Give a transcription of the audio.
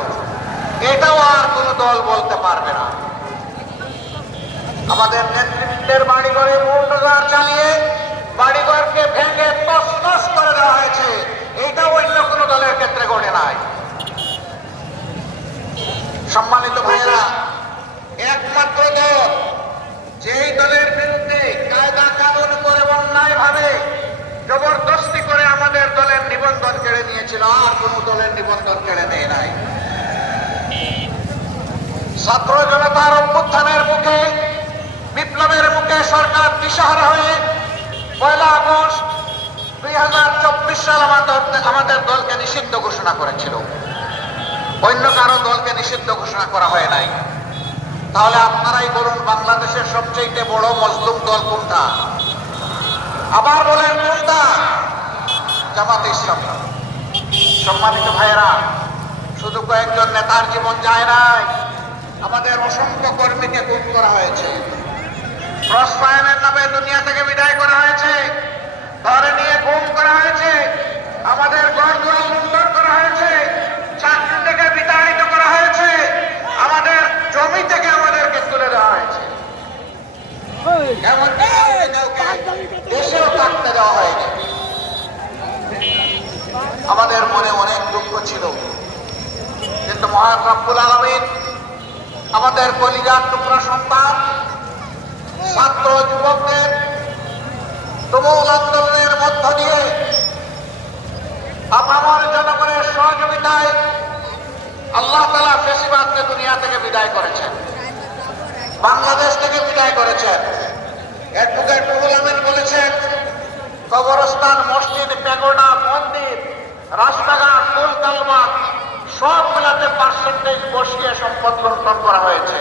হয়েছিল, এটাও আর কোনো দল বলতে পারবে না। আমাদের নেতৃত্বের বাড়িঘরে বুলডোজার চালিয়ে বাড়িঘরকে ভেঙে তছনছ করে দেওয়া হয়েছে, এইটাও অন্য কোনো দলের ক্ষেত্রে ঘটে নাই। সম্মানিত ভাইয়েরা, একমাত্র দল যেই দলের বিরুদ্ধে কায়দা কানুন করে অন্যায় ভাবে জবরদস্তি করে আমাদের দলের নিবন্ধন কেড়ে নিয়েছিল, আর কোন দলের নিবন্ধন কেড়ে নেয় নাই। ছাত্র জনতার অভ্যুত্থানের মুখে, বিপ্লবের মুখে সরকার দিশাহারা হয়ে 1 আগস্ট 2024 সাল আমাদের দলকে নিষিদ্ধ ঘোষণা করেছিল। অন্য কারো দলকে নিষিদ্ধ ঘোষণা করা হয় নাই। তাহলে আপনারাই বলুন, বাংলাদেশের সবচেয়ে বড় মজলুম দল কোনটা? আবার বলেন কোনটা? জামাতে ইসলামী। সম্মানিত ভাইয়েরা, শুধু কয়েকজন নেতার জীবন যায় নাই, আমাদের অসংখ্য কর্মীকে গুম করা হয়েছে, প্রশ্রয়ের নামে দুনিয়া থেকে বিদায় করা হয়েছে, ধরে নিয়ে গুম করা হয়েছে, আমাদের ঘরদুয়ার লুণ্ঠন করা হয়েছে, চাকরি থেকে বিতাড়িত করা হয়েছে, আমাদের জমি থেকে আমাদেরকে তুলে দেওয়া হয়েছে, এমনকি দেশেও থাকতে দেওয়া হয়েছে। আমাদের মনে অনেক দুঃখ ছিল, কিন্তু মহান রব্বুল আলামিন আমাদের কলিজার টুকরা সন্তান ছাত্র যুবকদের তুমুল আন্দোলনের মধ্য দিয়ে আমার জনগণের সহযোগিতায় আল্লাহ তাআলা ফেসিবাদকে দুনিয়া থেকে বিদায় করেছেন, বাংলাদেশ থেকে বিদায় করেছেন। অ্যাডভোকেট রুহুল আমিন বলেছেন, কবরস্থান, মসজিদ, প্যাগোডা, মন্দির, রাস্তাঘাট, কুল কালবাত সব মিলাতে পার্সেন্টেজ বসিয়ে সম্পদ লুণ্ঠন করা হয়েছে।